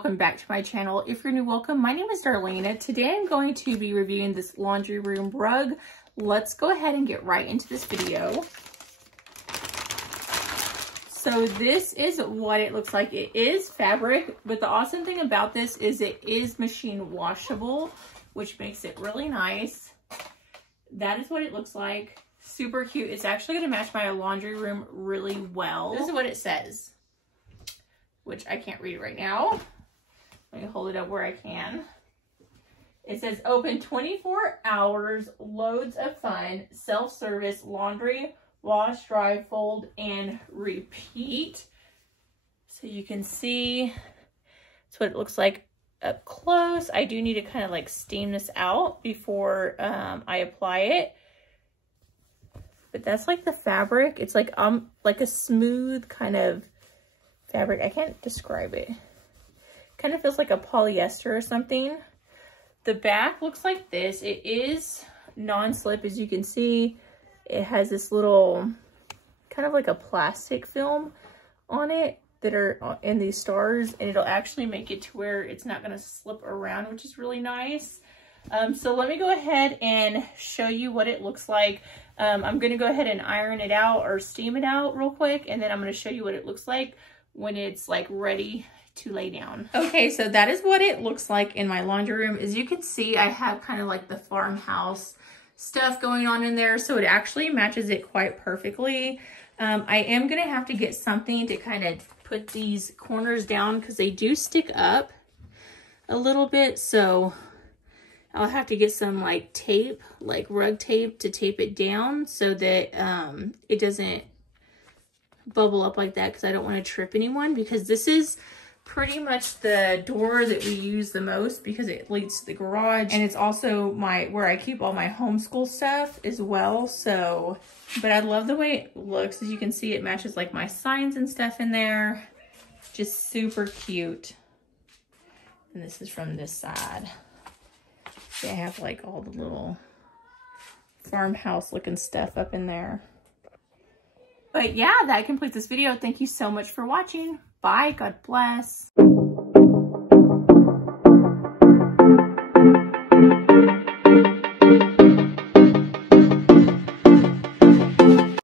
welcome back to my channel. If you're new, welcome. My name is Darlena. Today I'm going to be reviewing this laundry room rug. Let's go ahead and get right into this video. So this is what it looks like. It is fabric, but the awesome thing about this is it is machine washable, which makes it really nice. That is what it looks like. Super cute. It's actually going to match my laundry room really well. This is what it says, which I can't read right now. Let me hold it up where I can. It says open 24 hours, loads of fun, self-service, laundry, wash, dry, fold, and repeat. So you can see that's what it looks like up close. I do need to kind of like steam this out before I apply it. But that's like the fabric. It's like a smooth kind of fabric. I can't describe it. Kind of feels like a polyester or something. The back looks like this. It is non-slip, as you can see. It has this little kind of like a plastic film on it that are in these stars, and it'll actually make it to where it's not going to slip around, which is really nice. So let me go ahead and show you what it looks like. I'm going to go ahead and iron it out or steam it out real quick, and then I'm going to show you what it looks like when it's like ready to lay down. Okay, so that is what it looks like in my laundry room. As you can see, I have kind of like the Farmhouse stuff going on in there, so it actually matches it quite perfectly. I am going to have to get something to kind of put these corners down because they do stick up a little bit, so I'll have to get some like tape, like rug tape, to tape it down so that it doesn't bubble up like that, because I don't want to trip anyone, because this is pretty much the door that we use the most because it leads to the garage, and it's also where I keep all my homeschool stuff as well. So, but I love the way it looks. As you can see, it matches like my signs and stuff in there. Just super cute. And this is from this side. They have like all the little farmhouse looking stuff up in there. But yeah, that completes this video. Thank you so much for watching. Bye. God bless.